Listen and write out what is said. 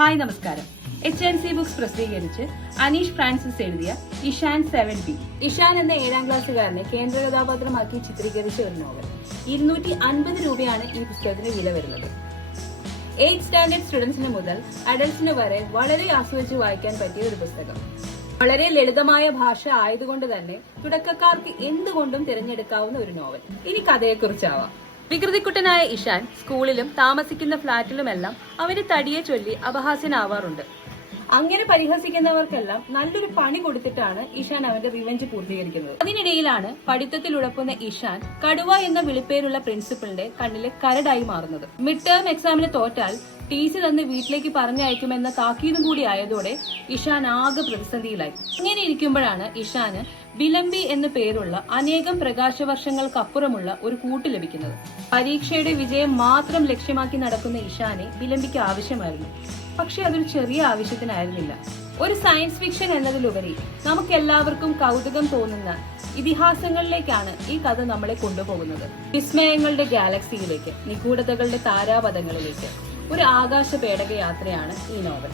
Hi നമസ്കാരം. HNC books പ്രസിദ്ധീകരിച്ച് Aneesh Francis എഴുതിയ Ishan 7B. Ishan എന്ന 7ാം ക്ലാസ്സുകാരനെ കേന്ദ്ര കഥാപാത്രമാക്കി ചിത്രീകരിച്ച ഒരു നോവൽ. 250 രൂപയാണ് ഈ പുസ്തകത്തിന് വില വരുന്നത്. 8th സ്റ്റാൻഡേർഡ് സ്റ്റുഡൻസിന് മുതൽ അഡൽട്സിന് വരെ വളരെ ആസ്വദിച്ച് വായിക്കാൻ പറ്റിയ ഒരു പുസ്തകം. വളരെ ലളിതമായ ഭാഷ ആയതുകൊണ്ട് തന്നെ തുടക്കക്കാർക്ക് എന്തുകൊണ്ടും തിരഞ്ഞെടുക്കാവുന്ന ഒരു നോവൽ. ഇനി കഥയെക്കുറിച്ചാവാം. വികൃതിക്കുട്ടനായ ഇഷാൻ സ്കൂളിലും താമസിക്കുന്ന ഫ്ളാറ്റിലുമെല്ലാം അവന്റെ തടിയെ ചൊല്ലി അപഹാസ്യനാവാറുണ്ട്. അങ്ങനെ പരിഹസിക്കുന്നവർക്കെല്ലാം നല്ലൊരു പണി കൊടുത്തിട്ടാണ് ഇഷാൻ അവന്റെ റിവെഞ്ച് പൂർത്തീകരിക്കുന്നത്. അതിനിടയിലാണ് പഠിത്തത്തിൽ ഉഴപ്പുന്ന ഇഷാൻ കടുവ എന്ന വിളിപ്പേരുള്ള പ്രിൻസിപ്പളിന്റെ കണ്ണിലെ കരടായി മാറുന്നത്. മിഡ് ടേം എക്സാമിന് തോറ്റാൽ TC തന്ന് വീട്ടിലേക്ക് പറഞ്ഞയക്കുമെന്ന താക്കീതും കൂടി ആയതോടെ ഇഷാൻ ആകെ പ്രതിസന്ധിയിലായി. ഇങ്ങനെ ഇരിക്കുമ്പോഴാണ് ഇഷാന് വിലംബി എന്ന പേരുള്ള അനേകം പ്രകാശവർഷങ്ങൾക്കപ്പുറമുള്ള ഒരു കൂട്ട് ലഭിക്കുന്നത്. പരീക്ഷയുടെ വിജയം മാത്രം ലക്ഷ്യമാക്കി നടക്കുന്ന ഇഷാനെ വിലംബിക്ക് ആവശ്യമായിരുന്നു. പക്ഷെ അതൊരു ചെറിയ ആവശ്യത്തിനായിരുന്നില്ല. ഒരു സയൻസ് ഫിക്ഷൻ എന്നതിലുപരി നമുക്കെല്ലാവർക്കും കൗതുകം തോന്നുന്ന ഇതിഹാസങ്ങളിലേക്കാണ് ഈ കഥ നമ്മളെ കൊണ്ടുപോകുന്നത്. വിസ്മയങ്ങളുടെ ഗാലക്സിയിലേക്ക്, നിഗൂഢതകളുടെ താരാപഥങ്ങളിലേക്ക് ഒരു ആകാശ പേടക യാത്രയാണ് ഈ നോവൽ.